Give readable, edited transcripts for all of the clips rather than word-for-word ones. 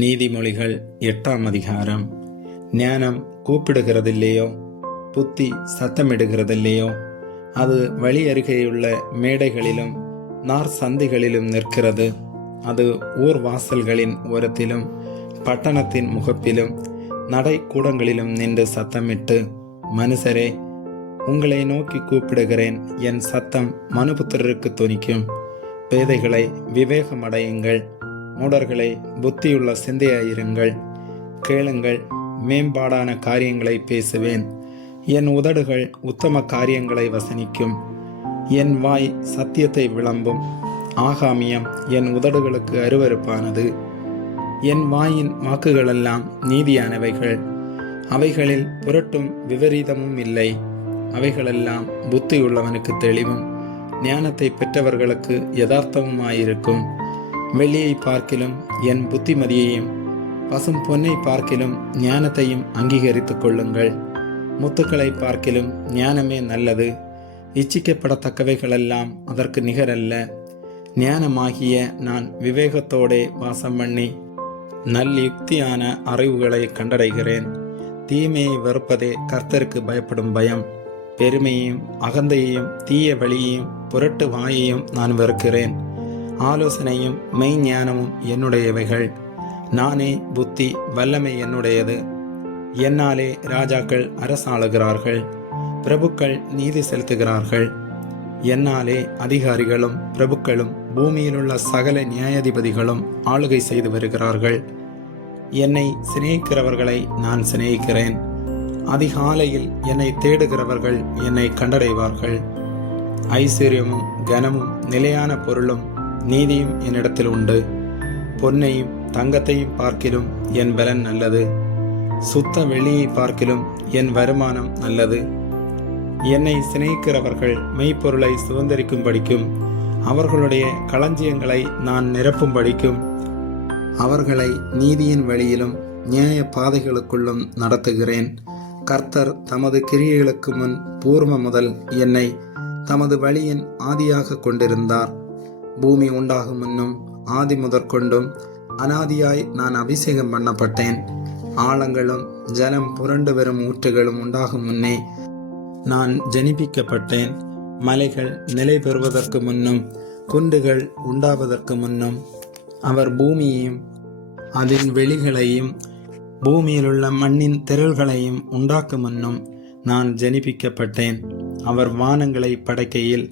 நீதிமொழிகள் 8ஆம் அதிகாரம். ஞானம் கூப்பிடுகிறதில்லையோ, புத்தி சத்தமிடுகிறதில்லையோ, அது வழி அருகேயுள்ள மேடைகளிலும் நார் சந்திகளிலும் நிற்கிறது. அது ஊர் வாசல்களின் ஓரத்திலும் பட்டணத்தின் முகப்பிலும் நடை கூடங்களிலும் நின்று சத்தமிட்டு, மனுஷரே, உங்களை நோக்கி கூப்பிடுகிறேன், என் சத்தம் மனுபுத்திரருக்கு தொனிக்கும். பேதைகளை விவேகமடையுங்கள், மூடர்களை புத்தியுள்ள சிந்தையாயிருங்கள். கேளுங்கள், மேம்பாடான காரியங்களை பேசுவேன். என் உதடுகள் உத்தம காரியங்களை வசனிக்கும். என் வாய் சத்தியத்தை விளம்பும். ஆகாமியம் என் உதடுகளுக்கு அருவருப்பானது. என் வாயின் வாக்குகளெல்லாம் நீதியானவைகள். அவைகளில் புரட்டும் விபரீதமும் இல்லை. அவைகளெல்லாம் புத்தியுள்ளவனுக்கு தெளிவும் ஞானத்தை பெற்றவர்களுக்கு யதார்த்தமுமாயிருக்கும். வெள்ளியை பார்க்கிலும் என் புத்திமதியையும் பசும் பொன்னை பார்க்கிலும் ஞானத்தையும் அங்கீகரித்துக் கொள்ளுங்கள். முத்துக்களை பார்க்கிலும் ஞானமே நல்லது. இச்சிக்கப்படத்தக்கவைகளெல்லாம் அதற்கு நிகரல்ல. ஞானமாகிய நான் விவேகத்தோடே வாசம் பண்ணி நல்லயுக்தியான அறிவுகளை கண்டடைகிறேன். தீமையை வெறுப்பதே கர்த்தருக்கு பயப்படும் பயம். பெருமையையும் அகந்தையையும் தீய வழியையும் புரட்டு வாயையும் நான் வெறுக்கிறேன். ஆலோசனையும் மெய்ஞானமும் என்னுடையவைகள். நானே புத்தி, வல்லமை என்னுடையது. என்னாலே ராஜாக்கள் அரசாளுகிறார்கள், பிரபுக்கள் நீதி செலுத்துகிறார்கள். என்னாலே அதிகாரிகளும் பிரபுக்களும் பூமியிலுள்ள சகல நியாயாதிபதிகளும் ஆளுகை செய்து வருகிறார்கள். என்னை சிநேகிக்கிறவர்களை நான் சிநேகிக்கிறேன். அதிகாலையில் என்னை தேடுகிறவர்கள் என்னை கண்டடைவார்கள். ஐஸ்வர்யமும் கனமும் நிலையான பொருளும் நீதியும் என்னிடத்தில் உண்டு. பொன்னையும் தங்கத்தையும் பார்க்கிலும் என் பலன் நல்லது. சுத்த வெள்ளியை பார்க்கிலும் என் வருமானம் நல்லது. என்னை சிநேகிக்கிறவர்கள் மெய்ப்பொருளை சுதந்திரிக்கும்படிக்கும் அவர்களுடைய களஞ்சியங்களை நான் நிரப்பும்படிக்கும் அவர்களை நீதியின் வழியிலும் நியாய பாதைகளுக்குள்ளும் நடத்துகிறேன். கர்த்தர் தமது கிரியைகளுக்கு முன் பூர்வ முதல் என்னை தமது வழியின் ஆதியாக கொண்டிருந்தார். பூமி உண்டாகும் முன்னும் ஆதி முதற்கொண்டும் அனாதியாய் நான் அபிஷேகம் பண்ணப்பட்டேன். ஆழங்களும் ஜலம் புரண்டு வரும் ஊற்றுகளும் உண்டாகும் முன்னே நான் ஜனிப்பிக்கப்பட்டேன். மலைகள் நிலை பெறுவதற்கு முன்னும் குன்றுகள் உண்டாவதற்கு முன்னும் அவர் பூமியையும் அதன் வெளிகளையும் பூமியிலுள்ள மண்ணின் திரள்களையும் உண்டாக்கும் முன்னும் நான் ஜனிப்பிக்கப்பட்டேன். அவர் வானங்களை படைக்கையில்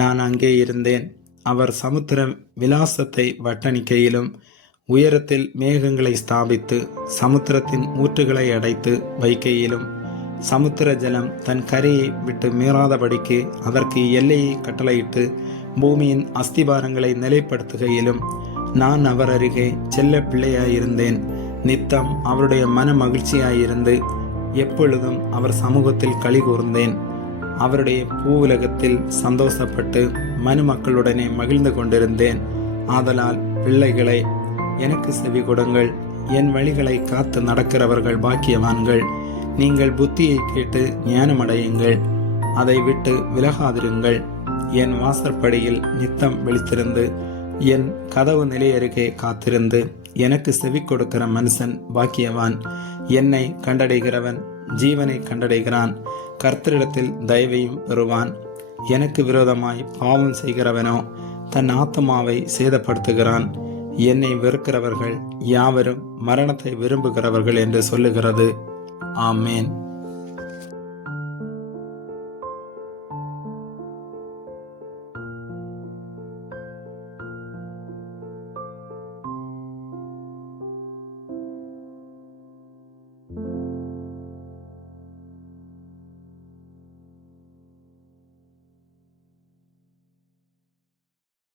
நான் அங்கே இருந்தேன். அவர் சமுத்திர விலாசத்தை வட்டணிக்கையிலும் உயரத்தில் மேகங்களை ஸ்தாபித்து சமுத்திரத்தின் ஊற்றுகளை அடைத்து வைக்கையிலும் சமுத்திர ஜலம் தன் கரையை விட்டு மீறாதபடிக்கு அதற்கு எல்லையை கட்டளையிட்டு பூமியின் அஸ்திபாரங்களை நிலைப்படுத்துகையிலும் நான் அவர் அருகே செல்ல பிள்ளையாயிருந்தேன். நித்தம் அவருடைய மன மகிழ்ச்சியாயிருந்து எப்பொழுதும் அவர் சமூகத்தில் களி கூர்ந்தேன். அவருடைய பூவுலகத்தில் சந்தோஷப்பட்டு மனுமக்களுடனே மகிழ்ந்து கொண்டிருந்தேன். ஆதலால் பிள்ளைகளை, எனக்கு செவி கொடுங்கள். என் வழிகளை காத்து நடக்கிறவர்கள் பாக்கியவான்கள். நீங்கள் புத்தியை கேட்டு ஞானமடையுங்கள், அதை விட்டு விலகாதிருங்கள். என் வாசற்படியில் நித்தம் விழித்திருந்து என் கதவு நிலை அருகே காத்திருந்து எனக்கு செவி கொடுக்கிற மனுஷன் பாக்கியவான். என்னை கண்டடைகிறவன் ஜீவனை கண்டடைகிறான், கர்த்தரிடத்தில் தயவையும் பெறுவான். எனக்கு விரோதமாய் பாவம் செய்கிறவனோ தன் ஆத்மாவை சேதப்படுத்துகிறான். என்னை வெறுக்கிறவர்கள் யாவரும் மரணத்தை விரும்புகிறவர்கள் என்று சொல்லுகிறது. ஆமேன்.